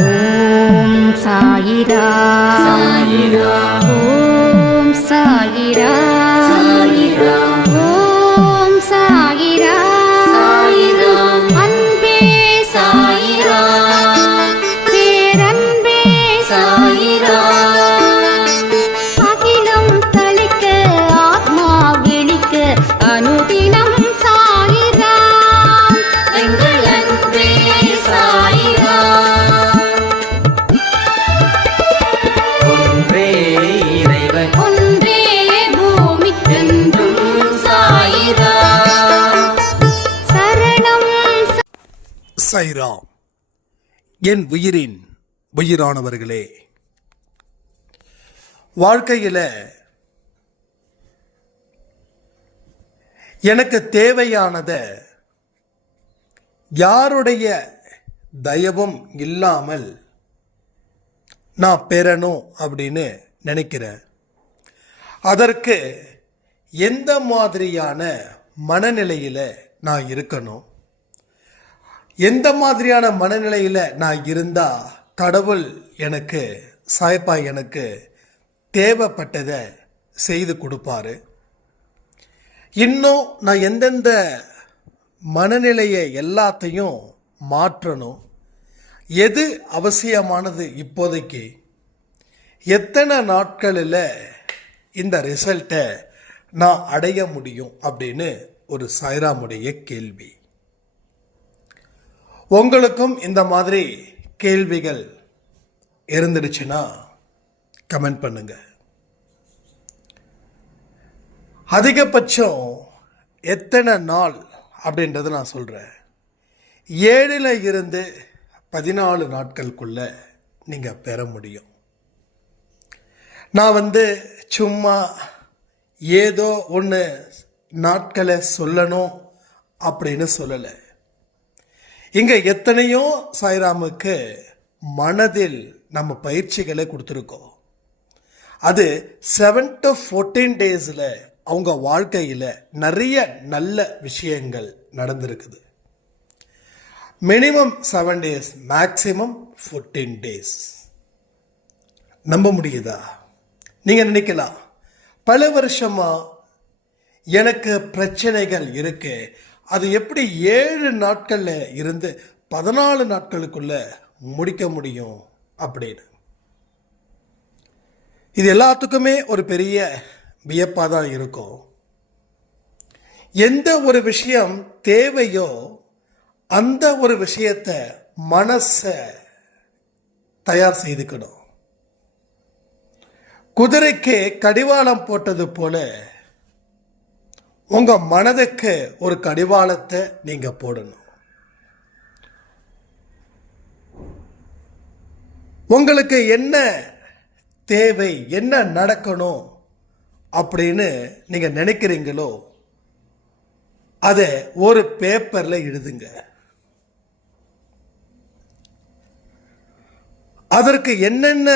ஓம் சாயிரா. சாயிரா. சைராம் என் உயிரின் உயிரானவர்களே வாழ்க்கையில் எனக்கு தேவையானத யாருடைய தயவும் இல்லாமல் நான் பெறணும் அப்படின்னு நினைக்கிறேன். அதற்கு எந்த மாதிரியான மனநிலையில் நான் இருக்கணும்? எந்த மாதிரியான மனநிலையில் நான் இருந்தால் கடவுள் எனக்கு சாய்ப்பா எனக்கு தேவைப்பட்டதை செய்து கொடுப்பாரு. இன்னும் நான் எந்தெந்த மனநிலையை எல்லாத்தையும் மாற்றணும் எது அவசியமானது இப்போதைக்கு எத்தனை நாட்களில் இந்த ரிசல்ட்டை நான் அடைய முடியும் அப்படின்னு ஒரு சாய்ராமுடைய கேள்வி. உங்களுக்கும் இந்த மாதிரி கேள்விகள் இருந்துடுச்சுன்னா கமெண்ட் பண்ணுங்க. அதிகபட்சம் எத்தனை நாள் அப்படின்றத நான் சொல்கிறேன் ஏழில் இருந்து பதினாலு நாட்களுக்குள்ள நீங்கள் பெற முடியும். நான் வந்து சும்மா ஏதோ ஒன்று நாட்களை சொல்லணும் அப்படின்னு சொல்லலை. இங்கே எத்தனையோ சாய்ராமுக்கு மனதில் நம்ம பயிற்சிகளை கொடுத்துருக்கோம். அது செவன் டு ஃபோர்டீன் டேஸில் அவங்க வாழ்க்கையில் நிறைய நல்ல விஷயங்கள் நடந்திருக்குது. Minimum seven days maximum fourteen days நம்ப முடியுதா? நீங்கள் நினைக்கலாம். பல வருஷமாக எனக்கு பிரச்சனைகள் இருக்குது அது எப்படி ஏழு நாட்களில் இருந்து பதினாலு நாட்களுக்குள்ள முடிக்க முடியும் அப்படின்னு. இது எல்லாத்துக்குமே ஒரு பெரிய வியப்பாக தான் இருக்கும். எந்த ஒரு விஷயம் தேவையோ அந்த ஒரு விஷயத்தை மனசை தயார் செய்துக்கணும். குதிரைக்கு கடிவாளம் போட்டது போல உங்கள் மனதுக்கு ஒரு கடிவாளத்தை நீங்கள் போடணும். உங்களுக்கு என்ன தேவை என்ன நடக்கணும் அப்படின்னு நீங்கள் நினைக்கிறீங்களோ அதை ஒரு பேப்பரில் எழுதுங்க. அதற்கு என்னென்ன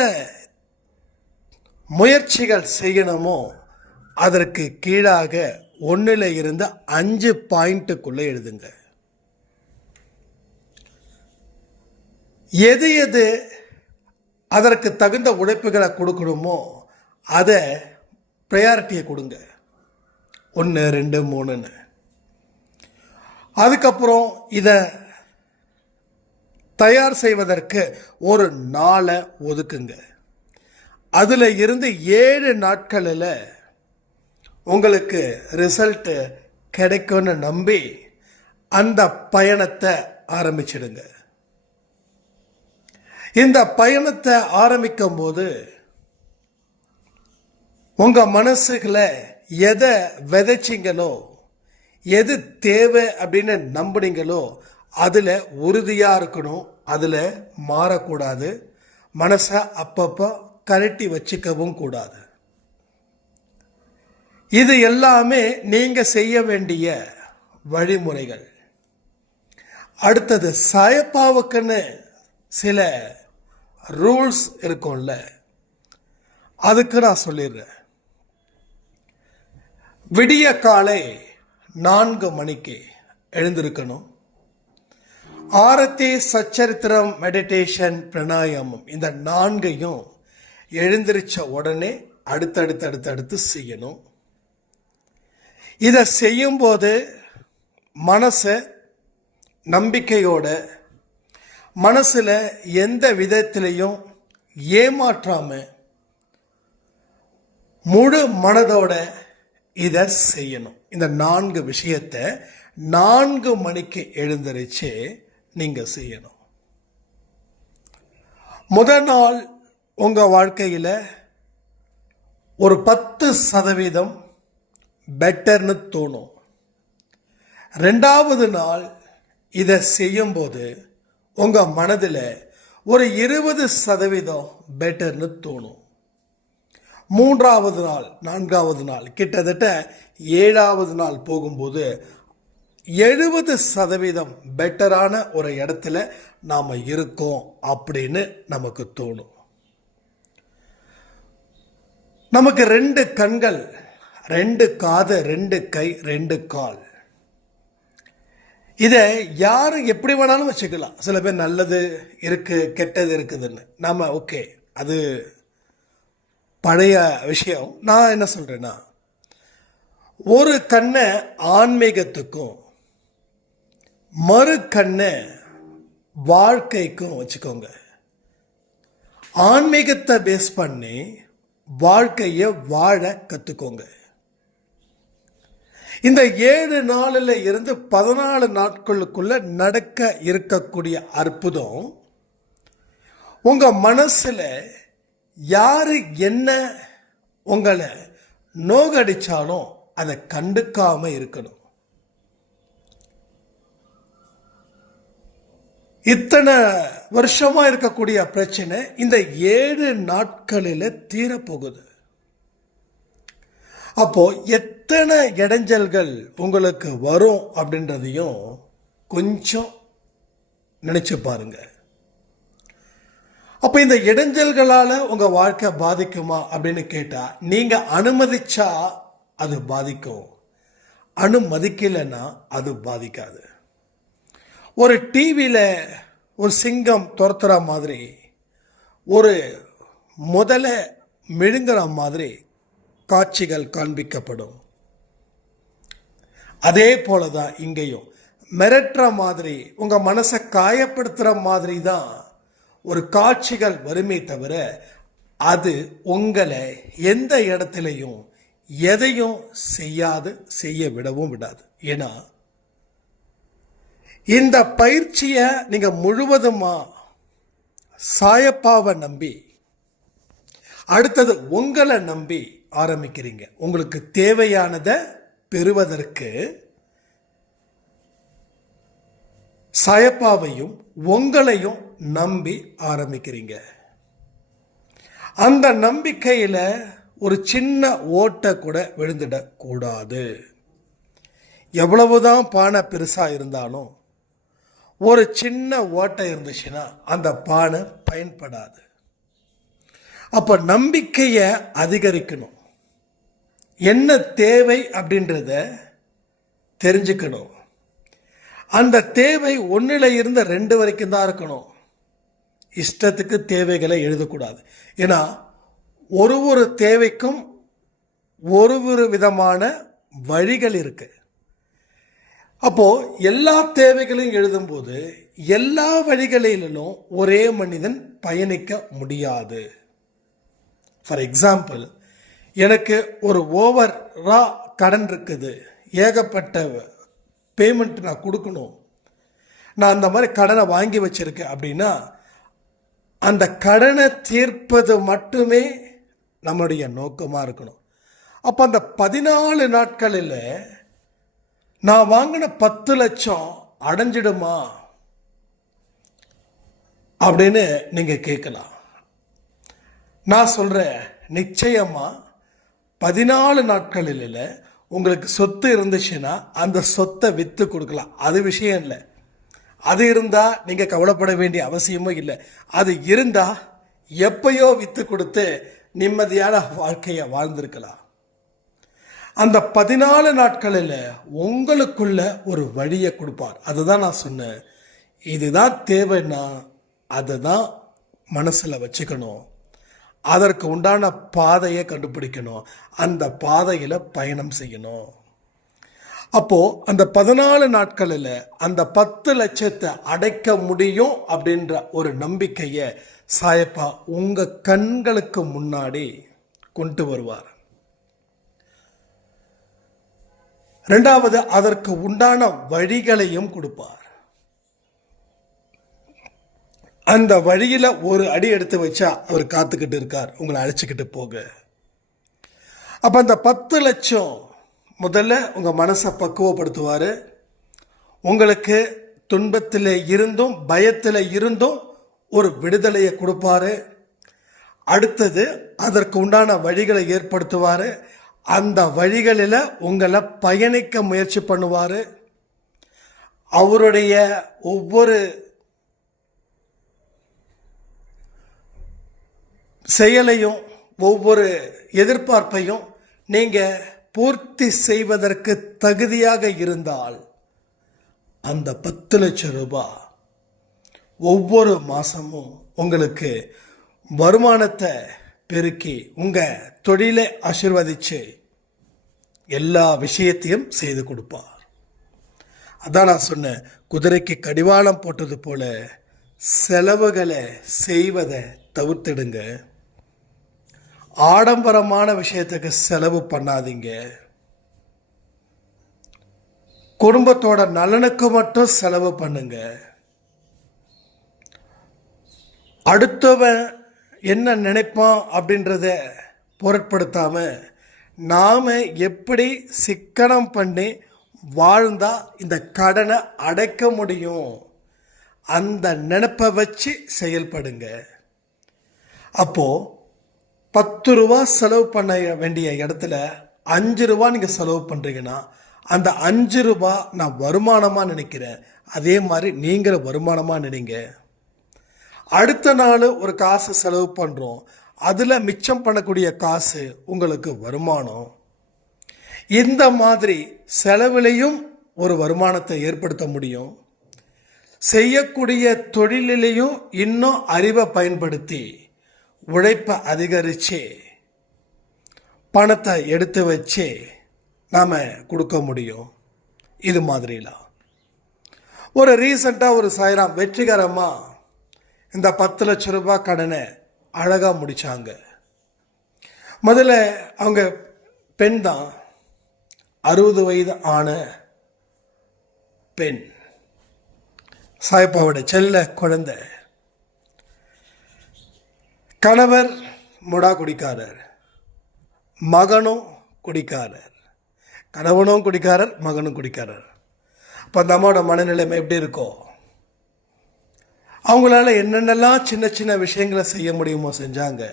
முயற்சிகள் செய்யணுமோ அதற்கு கீழாக ஒன்றில் இருந்து அஞ்சு பாயிண்ட்டுக்குள்ளே எழுதுங்க. எது எது அதற்கு தகுந்த உழைப்புகளை கொடுக்கணுமோ அதை ப்ரையாரிட்டியை கொடுங்க. ஒன்று ரெண்டு மூணுன்னு. அதுக்கப்புறம் இதை தயார் செய்வதற்கு ஒரு நாளை ஒதுக்குங்க. அதில் இருந்து ஏழு நாட்களில் உங்களுக்கு ரிசல்ட்டு கிடைக்கும்னு நம்பி அந்த பயணத்தை ஆரம்பிச்சிடுங்க. இந்த பயணத்தை ஆரம்பிக்கும் போது உங்கள் மனசுல எதை விதைச்சிங்களோ எது தேவை அப்படின்னு நம்புனீங்களோ அதில் உறுதியாக இருக்கணும் அதில் மாறக்கூடாது. மனசை அப்பப்போ கரட்டி வச்சுக்கவும் கூடாது. இது எல்லாமே நீங்கள் செய்ய வேண்டிய வழிமுறைகள். அடுத்தது சாயப்பாவுக்குன்னு சில ரூல்ஸ் இருக்கும்ல. அதுக்கு நான் சொல்லிடுறேன். விடிய காலை நான்கு மணிக்கு எழுந்திருக்கணும். ஆரத்தி சச்சரித்திரம் மெடிடேஷன் பிரணாயாமம் இந்த நான்கையும் எழுந்திருச்ச உடனே அடுத்தடுத்து அடுத்தடுத்து செய்யணும். இதை செய்யும்போது மனசை நம்பிக்கையோட மனசில் எந்த விதத்திலையும் ஏமாற்றாமல் முழு மனதோட இதை செய்யணும். இந்த நான்கு விஷயத்தை நான்கு மணிக்கு எழுந்திருச்சு நீங்கள் செய்யணும். முதல் நாள் உங்கள் வாழ்க்கையில் ஒரு பத்து சதவீதம் பெட்டர்னு தோணும். ரெண்டாவது நாள் இதை செய்யும்போது உங்கள் மனதில் ஒரு இருபது சதவீதம் பெட்டர்னு தோணும். மூன்றாவது நாள் நான்காவது நாள் கிட்டத்தட்ட ஏழாவது நாள் போகும்போது எழுபது சதவீதம் பெட்டரான ஒரு இடத்துல நாம் இருக்கோம் அப்படின்னு நமக்கு தோணும். நமக்கு ரெண்டு கண்கள் ரெண்டு காது ரெண்டு கை ரெண்டு கால். இதை யார் எப்படி வேணாலும் வச்சுக்கலாம். சில பேர் நல்லது இருக்குது கெட்டது இருக்குதுன்னு. நம்ம ஓகே அது பழைய விஷயம். நான் என்ன சொல்கிறேன்னா ஒரு கண்ணை ஆன்மீகத்துக்கும் மறு கண்ணை வாழ்க்கைக்கும் வச்சுக்கோங்க. ஆன்மீகத்தை பேஸ் பண்ணி வாழ்க்கையை வாழ கற்றுக்கோங்க இந்த ஏழு நாளில் இருந்து பதினாலு நாட்களுக்குள்ள நடக்க இருக்கக்கூடிய அற்புதம் உங்க மனசுல யாரு என்ன உங்களை நோகடிச்சாலும் அதை கண்டுக்காம இருக்கணும். இத்தனை வருஷமா இருக்கக்கூடிய பிரச்சனை இந்த ஏழு நாட்களில் தீரப்போகுது. அப்போது எத்தனை இடைஞ்சல்கள் உங்களுக்கு வரும் அப்படின்றதையும் கொஞ்சம் நினச்சி பாருங்க. அப்போ இந்த இடைஞ்சல்களால் உங்கள் வாழ்க்கை பாதிக்குமா அப்படின்னு கேட்டால் நீங்கள் அனுமதிச்சா அது பாதிக்கும். அனுமதிக்கலைன்னா அது பாதிக்காது. ஒரு டிவியில் ஒரு சிங்கம் துரத்துற மாதிரி ஒரு முதல மெழுங்குற மாதிரி காட்சிகள் காண்பிக்கப்படும். அதே போல தான் இங்கேயும். மிரட்டுற மாதிரி உங்கள் மனசை காயப்படுத்துகிற மாதிரி தான் ஒரு காட்சிகள் வருமே தவிர அது உங்களை எந்த இடத்துலையும் எதையும் செய்யாது செய்ய விடவும் விடாது. ஏன்னா இந்த பயிற்சியை நீங்கள் முழுவதுமா சாயப்பாவை நம்பி அடுத்தது உங்களை நம்பி ஆரம்பிக்கிறீங்க. உங்களுக்கு தேவையானதை பெறுவதற்கு சயப்பாவையும் உங்களையும் நம்பி ஆரம்பிக்கிறீங்க. அந்த நம்பிக்கையில் ஒரு சின்ன ஓட்டை கூட விழுந்துடக்கூடாது. எவ்வளவுதான் பானை பெருசாக இருந்தாலும் ஒரு சின்ன ஓட்டை இருந்துச்சுன்னா அந்த பானை பயன்படாது. அப்போ நம்பிக்கையை அதிகரிக்கணும். என்ன தேவை அப்படின்றத தெரிஞ்சுக்கணும். அந்த தேவை ஒன்றில் இருந்து ரெண்டு வரைக்கும் தான் இருக்கணும். இஷ்டத்துக்கு தேவைகளை எழுதக்கூடாது. ஏன்னா ஒரு ஒரு தேவைக்கும் ஒரு ஒரு விதமான வழிகள் இருக்குது அப்போது எல்லா தேவைகளையும் எழுதும்போது எல்லா வழிகளிலும் ஒரே மனிதன் பயணிக்க முடியாது. ஃபார் எக்ஸாம்பிள் எனக்கு ஒரு ஓவரா கடன் இருக்குது. ஏகப்பட்ட பேமெண்ட் நான் கொடுக்கணும். நான் அந்த மாதிரி கடனை வாங்கி வச்சுருக்கேன் அப்படின்னா அந்த கடனை தீர்ப்பது மட்டுமே நம்மளுடைய நோக்கமாக இருக்கணும். அப்போ அந்த பதினாலு நாட்களில் நான் வாங்கின பத்து லட்சம் அடைஞ்சிடுமா? அப்படின்னு நீங்கள் கேட்கலாம். நான் சொல்கிறேன் நிச்சயமாக பதினாலு நாட்களில் உங்களுக்கு சொத்து இருந்துச்சுன்னா அந்த சொத்தை விற்று கொடுக்கலாம். அது விஷயம் இல்லை. அது இருந்தால் நீங்கள் கவலைப்பட வேண்டிய அவசியமும் இல்லை. அது இருந்தால் எப்பயோ விற்று கொடுத்து நிம்மதியான வாழ்க்கையை வாழ்ந்திருக்கலாம். அந்த பதினாலு நாட்களில் உங்களுக்குள்ள ஒரு வழியை கொடுப்பார். அதுதான் நான் சொன்னேன். இதுதான் தேவைன்னா அதை தான் மனசில் வச்சுக்கணும். அதற்கு உண்டான பாதையை கண்டுபிடிக்கணும். அந்த பாதையில் பயணம் செய்யணும். அப்போது அந்த பதினாலு நாட்களில் அந்த பத்து லட்சத்தை அடைக்க முடியும் அப்படின்ற ஒரு நம்பிக்கையை சாயப்பா உங்கள் கண்களுக்கு முன்னாடி கொண்டு வருவார். ரெண்டாவது அதற்கு உண்டான வழிகளையும் கொடுப்பார். அந்த வழியில் ஒரு அடி எடுத்து வச்சா அவர் காத்துக்கிட்டு இருக்கார். உங்களை அழைச்சிக்கிட்டு போக. அப்போ அந்த பத்து லட்சம் முதல்ல உங்கள் மனசை பக்குவப்படுத்துவார். உங்களுக்கு துன்பத்தில் இருந்தும் பயத்தில் இருந்தும் ஒரு விடுதலையை கொடுப்பாரு. அடுத்தது அதற்கு உண்டான வழிகளை ஏற்படுத்துவார். அந்த வழிகளில் உங்களை பயணிக்க முயற்சி பண்ணுவார். அவருடைய ஒவ்வொரு செயலையும் ஒவ்வொரு எதிர்பார்ப்பையும் நீங்கள் பூர்த்தி செய்வதற்கு தகுதியாக இருந்தால் அந்த பத்து லட்சம் ரூபாய் ஒவ்வொரு மாதமும் உங்களுக்கு வருமானத்தை பெருக்கி உங்கள் தொழிலை ஆசிர்வதிச்சு எல்லா விஷயத்தையும் செய்து கொடுப்பார். அதான் நான் சொன்னேன் குதிரைக்கு கடிவாளம் போட்டது போல செலவுகளை செய்வதை தவிர்த்திடுங்க. ஆடம்பரமான விஷயத்துக்கு செலவு பண்ணாதீங்க. குடும்பத்தோட நலனுக்கு மட்டும் செலவு பண்ணுங்க. அடுத்தவன் என்ன நினைப்பான் அப்படின்றத பொருட்படுத்தாம நாம் எப்படி சிக்கனம் பண்ணி வாழ்ந்தால் இந்த கடனை அடைக்க முடியும்? அந்த நினைப்பை வச்சு செயல்படுங்க. அப்போது பத்து ரூபா செலவு பண்ண வேண்டிய இடத்துல அஞ்சு ரூபா நீங்கள் செலவு பண்ணுறீங்கன்னா அந்த அஞ்சு ரூபா நான் வருமானமாக நினைக்கிறேன். அதே மாதிரி நீங்கள் வருமானமாக நினைங்க. அடுத்த நாள் ஒரு காசு செலவு பண்ணுறோம் அதில் மிச்சம் பண்ணக்கூடிய காசு உங்களுக்கு வருமானம். இந்த மாதிரி செலவிலையும் ஒரு வருமானத்தை ஏற்படுத்த முடியும். செய்யக்கூடிய தொழிலிலையும் இன்னும் அறிவை பயன்படுத்தி உழைப்பை அதிகரித்து பணத்தை எடுத்து வச்சு நாம் கொடுக்க முடியும். இது மாதிரிலாம் ஒரு ரீசண்டாக ஒரு சாயிராம் வெற்றிகரமாக இந்த பத்து லட்ச ரூபாய் கடனை அழகாக முடித்தாங்க முதல்ல அவங்க பெண் தான் அறுபது வயது ஆன பெண். சாய்ப்பாவோட செல்ல குழந்தை. கணவர் முடா குடிக்காரர் மகனும் குடிக்காரர். கணவனும் குடிக்காரர் மகனும் குடிக்காரர். அப்போ அந்த அம்மாவோட மனநிலைமை எப்படி இருக்கும்? அவங்களால என்னென்னலாம் சின்ன சின்ன விஷயங்களை செய்ய முடியுமோ செஞ்சாங்க.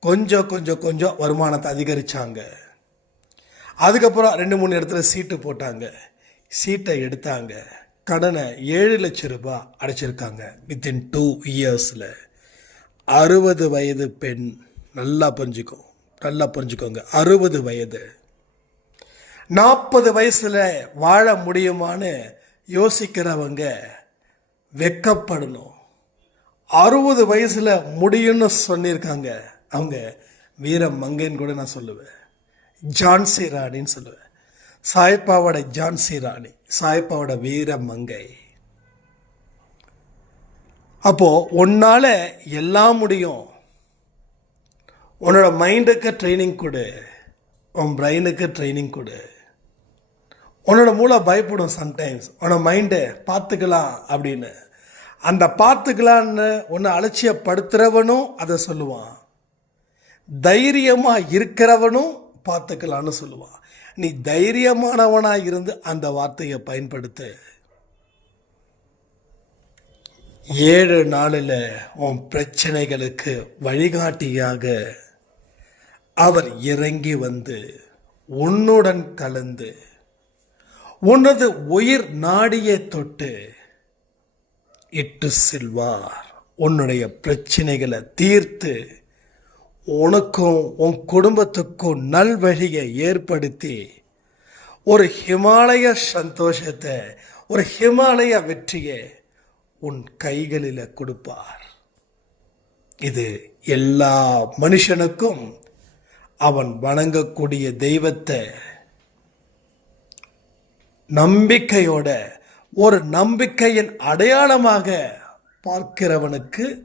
கொஞ்சம் கொஞ்சம் கொஞ்சம் வருமானத்தை அதிகரித்தாங்க அதுக்கப்புறம் ரெண்டு மூணு இடத்துல சீட்டு போட்டாங்க. சீட்டை எடுத்தாங்க. கடனை ஏழு லட்சம் ரூபாய் அடைச்சிருக்காங்க வித்தின் டூ இயர்ஸில் அறுபது வயது பெண் நல்லா புரிஞ்சுக்கோ நல்லா புரிஞ்சுக்கோங்க. அறுபது வயது. நாற்பது வயசில் வாழ முடியுமான்னு யோசிக்கிறவங்க வெக்கப்படணும். அறுபது வயசில் முடியும்னு சொல்லியிருக்காங்க. அவங்க வீர மங்கைன்னு கூட நான் சொல்லுவேன். ஜான்சி ராணின்னு சொல்லுவேன். சாய்ப்பாவோட ஜான்சி ராணி சாய்ப்பாவோட வீர மங்கை. அப்போது உன்னால் எல்லாம் முடியும். உன்னோட மைண்டுக்கு ட்ரைனிங் கொடு. உன் பிரெயினுக்கு ட்ரைனிங் கொடு. உன்னோட மூளை பயப்படும் சம்டைம்ஸ் உன்னோட மைண்டு பார்த்துக்கலாம் அப்படின்னு. அந்த பார்த்துக்கலான்னு ஒன்று அலட்சியப்படுத்துகிறவனும் அதை சொல்லுவான். தைரியமாக இருக்கிறவனும் பார்த்துக்கலான்னு சொல்லுவான். நீ தைரியமானவனாக இருந்து அந்த வார்த்தையை பயன்படுத்து. ஏழு நாளில் உன் பிரச்சனைகளுக்கு வழிகாட்டியாக அவர் இறங்கி வந்து உன்னுடன் கலந்து உனது உயிர் நாடியை தொட்டு இட்டு செல்வார். உன்னுடைய பிரச்சனைகளை தீர்த்து உனக்கும் உன் குடும்பத்துக்கும் நல்வழியை ஏற்படுத்தி ஒரு ஹிமாலய சந்தோஷத்தை ஒரு ஹிமாலய வெற்றியை உன் கைகளில் கொடுப்பார். இது எல்லா மனுஷனுக்கும் அவன் வணங்கக்கூடிய தெய்வத்தை நம்பிக்கையோட ஒரு நம்பிக்கையின் அடையாளமாக பார்க்கிறவனுக்கு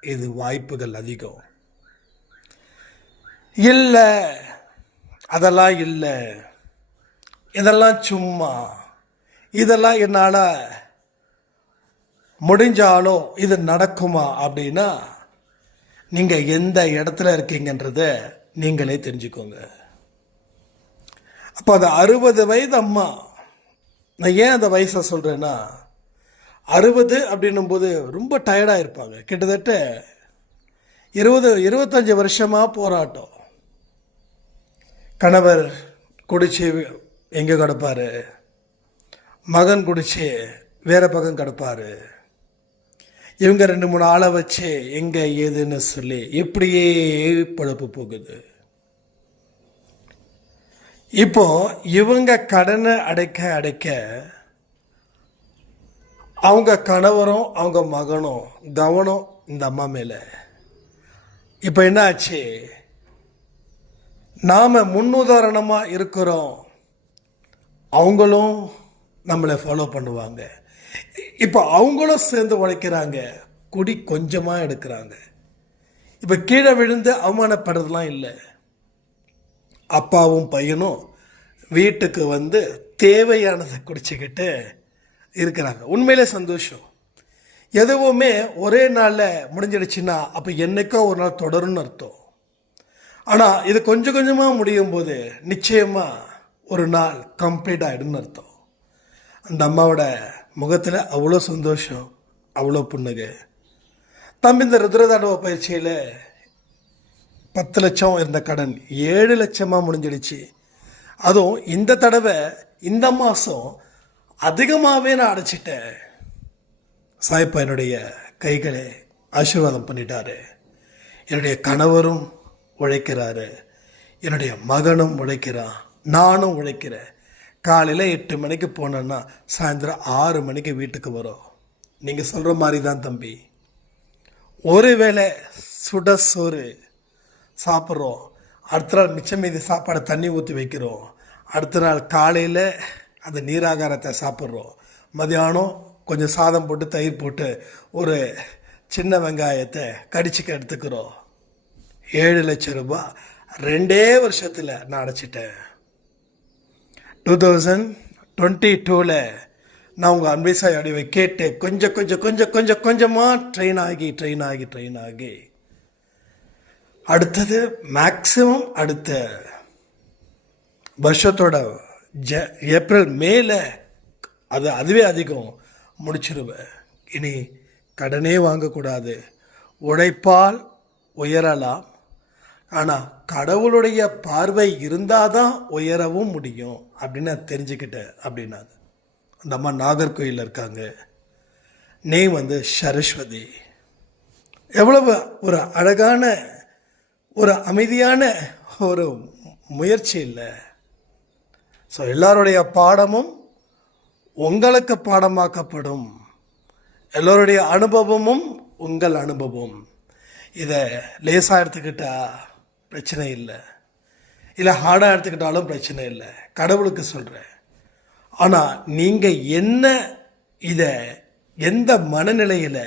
இது வாய்ப்புகள் அதிகம். இல்லை அதெல்லாம் இல்லை. இதெல்லாம் சும்மா. இதெல்லாம் என்னால் முடிஞ்சாலும் இது நடக்குமா அப்படின்னா நீங்கள் எந்த இடத்துல இருக்கீங்கன்றத நீங்களே தெரிஞ்சுக்கோங்க. அப்போ அந்த அறுபது வயது அம்மா நான் ஏன் அந்த வயசை சொல்கிறேன்னா அறுபது அப்படின்னும் போது ரொம்ப டயர்டாக இருப்பாங்க. கிட்டத்தட்ட இருபது இருபத்தஞ்சி வருஷமாக போராட்டம். கணவர் குடிச்சு எங்கே கிடப்பார்? மகன் குடிச்சு வேற பக்கம் கிடப்பாரு? இவங்க ரெண்டு மூணு ஆளை வச்சு எங்கே ஏதுன்னு சொல்லி இப்படியே பழப்பு போகுது. இப்போ இவங்க கடனை அடைக்க அடைக்க அவங்க கணவரும் அவங்க மகனும் கவனம் இந்த அம்மா மேலே. இப்போ என்ன ஆச்சு? நாம் முன்னுதாரணமாக இருக்கிறோம். அவங்களும் நம்மளை ஃபாலோ பண்ணுவாங்க. இப்போ அவங்களும் சேர்ந்து உழைக்கிறாங்க. குடி கொஞ்சமாக எடுக்கிறாங்க. இப்போ கீழே விழுந்து அவமானப்படுறதுலாம் இல்லை. அப்பாவும் பையனும் வீட்டுக்கு வந்து தேவையானதை குடிச்சிக்கிட்டு இருக்கிறாங்க. உண்மையிலே சந்தோஷம். எதுவுமே ஒரே நாளில் முடிஞ்சிடுச்சுன்னா அப்போ என்னைக்கோ ஒரு நாள் தொடரும்னு அர்த்தம். ஆனால் இது கொஞ்சம் கொஞ்சமாக முடியும் போது நிச்சயமாக ஒரு நாள் கம்ப்ளீட் ஆகிடும்னு அர்த்தம். அந்த அம்மாவோட முகத்தில் அவ்வளோ சந்தோஷம் அவ்வளோ புண்ணுகு தம்பி இந்த ருத்ரதாண்டவ பயிற்சியில் பத்து லட்சம் இருந்த கடன் ஏழு லட்சமாக முடிஞ்சிடுச்சு. அதுவும் இந்த தடவை இந்த மாதம் அதிகமாகவே நான் அடைச்சிட்டேன். சாய்ப்பா என்னுடைய கைகளை ஆசீர்வாதம் பண்ணிட்டாரு. என்னுடைய கணவரும் உழைக்கிறாரு. என்னுடைய மகனும் உழைக்கிறான். நானும் உழைக்கிறேன். காலையில் எட்டு மணிக்கு போனேன்னா சாயந்தரம் ஆறு மணிக்கு வீட்டுக்கு வரும். நீங்கள் சொல்கிற மாதிரி தான் தம்பி. ஒரு வேளை சுட சோறு சாப்பிட்றோம். அடுத்த நாள் மிச்சம் மீதி சாப்பாடை தண்ணி ஊற்றி வைக்கிறோம். அடுத்த நாள் காலையில் அந்த நீராகாரத்தை சாப்பிட்றோம். மதியானம் கொஞ்சம் சாதம் போட்டு தயிர் போட்டு ஒரு சின்ன வெங்காயத்தை கடிச்சுக்க எடுத்துக்கிறோம். ஏழு லட்சம் ரூபாய். ரெண்டே வருஷத்தில் நான் அடைச்சிட்டேன். டூ தௌசண்ட் டுவெண்ட்டி டூவில் நான் உங்கள் அன்பேசாய் அடிவை கேட்டு கொஞ்சம் கொஞ்சம் கொஞ்சம் கொஞ்சம் கொஞ்சமாக ட்ரெயின் ஆகி ட்ரெயின் ஆகி ட்ரெயின் ஆகி. அடுத்தது மேக்ஸிமம் அடுத்த வருஷத்தோட ஜ ஏப்ரல் மேல அது அதுவே அதிகம் முடிச்சிருவேன். இனி கடனே வாங்கக்கூடாது. உழைப்பால் உயரலாம். ஆனால் கடவுளுடைய பார்வை இருந்தால் தான் உயரவும் முடியும் அப்படின்னு தெரிஞ்சுக்கிட்டேன் அப்படின்னாங்க. அந்த அம்மா நாகர்கோயிலில் இருக்காங்க. நே வந்து சரஸ்வதி. எவ்வளவு ஒரு அழகான ஒரு அமைதியான ஒரு முயற்சி இல்லை. ஸோ எல்லாருடைய பாடமும் உங்களுக்கு பாடமாக்கப்படும். எல்லோருடைய அனுபவமும் உங்கள் அனுபவம். இதை லேசாக எடுத்துக்கிட்டா பிரச்சனை இல்லை. இல்லை ஹார்டாக எடுத்துக்கிட்டாலும் பிரச்சனை இல்லை. கடவுளுக்கு சொல்கிறேன் ஆனால் நீங்கள் என்ன இதை எந்த மனநிலையில்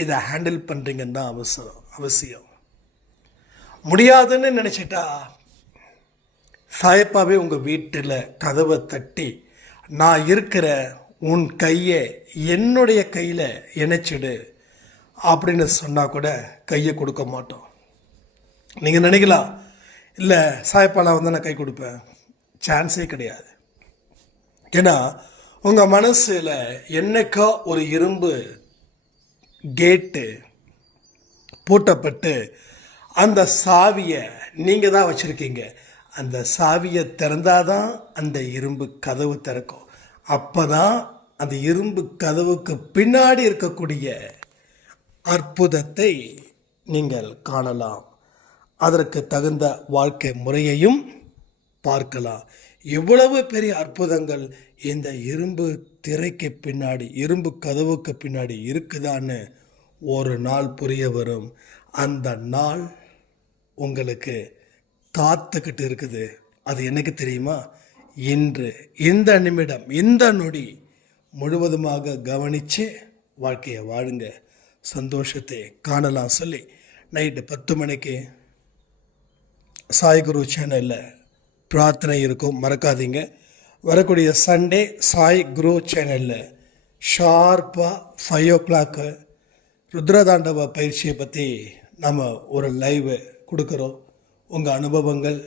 இதை ஹேண்டில் பண்ணுறீங்கன்னு தான் அவசரம் அவசியம். முடியாதுன்னு நினச்சிட்டா சாயப்பாவே உங்கள் வீட்டில் கதவை தட்டி நான் இருக்கிற உன் கையை என்னுடைய கையில் இணைச்சிடு அப்படின்னு சொன்னால் கூட கையை கொடுக்க மாட்டோம். நீங்கள் நினைக்கலாம் இல்லை சாயப்பாலா வந்து நான் கை கொடுப்பேன். சான்ஸே கிடையாது. ஏன்னா உங்கள் மனசில் என்னைக்கோ ஒரு இரும்பு கேட்டு பூட்டப்பட்டு அந்த சாவியை நீங்கள் தான் வச்சுருக்கீங்க. அந்த சாவியை திறந்தாதான் அந்த இரும்பு கதவு திறக்கும். அப்போ தான் அந்த இரும்பு கதவுக்கு பின்னாடி இருக்கக்கூடிய அற்புதத்தை நீங்கள் காணலாம். அதற்கு தகுந்த வாழ்க்கை முறையையும் பார்க்கலாம். எவ்வளவு பெரிய அற்புதங்கள் இந்த இரும்பு திரைக்கு பின்னாடி இரும்பு கதவுக்கு பின்னாடி இருக்குதான்னு ஒரு நாள் புரிய வரும். அந்த நாள் உங்களுக்கு காத்துக்கிட்டு இருக்குது. அது எனக்கு தெரியுமா? இன்று. இந்த நிமிடம் இந்த நொடி முழுவதுமாக கவனித்து வாழ்க்கையை வாழுங்க. சந்தோஷத்தை காணலாம் சொல்லி நைட்டு பத்து மணிக்கு சாய் குரு சேனலில் பிரார்த்தனை இருக்கும். மறக்காதீங்க. வரக்கூடிய சண்டே சாய் குரு சேனலில் ஷார்ப்பாக ஃபைவ் ஓ கிளாக்கு ருத்ரதாண்டவ பயிற்சியை பற்றி நம்ம ஒரு லைவ் கொடுக்குறோம். உங்கள் அனுபவங்கள்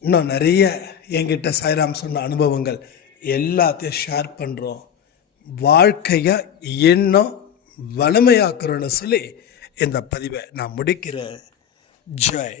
இன்னும் நிறைய என்கிட்ட சாய்ராம் சொன்ன அனுபவங்கள் எல்லாத்தையும் ஷேர் பண்ணுறோம் வாழ்க்கையை இன்னும் வலிமையாக்குறோன்னு சொல்லி இந்த பதிவை நான் முடிக்கிறேன். ஜெய்.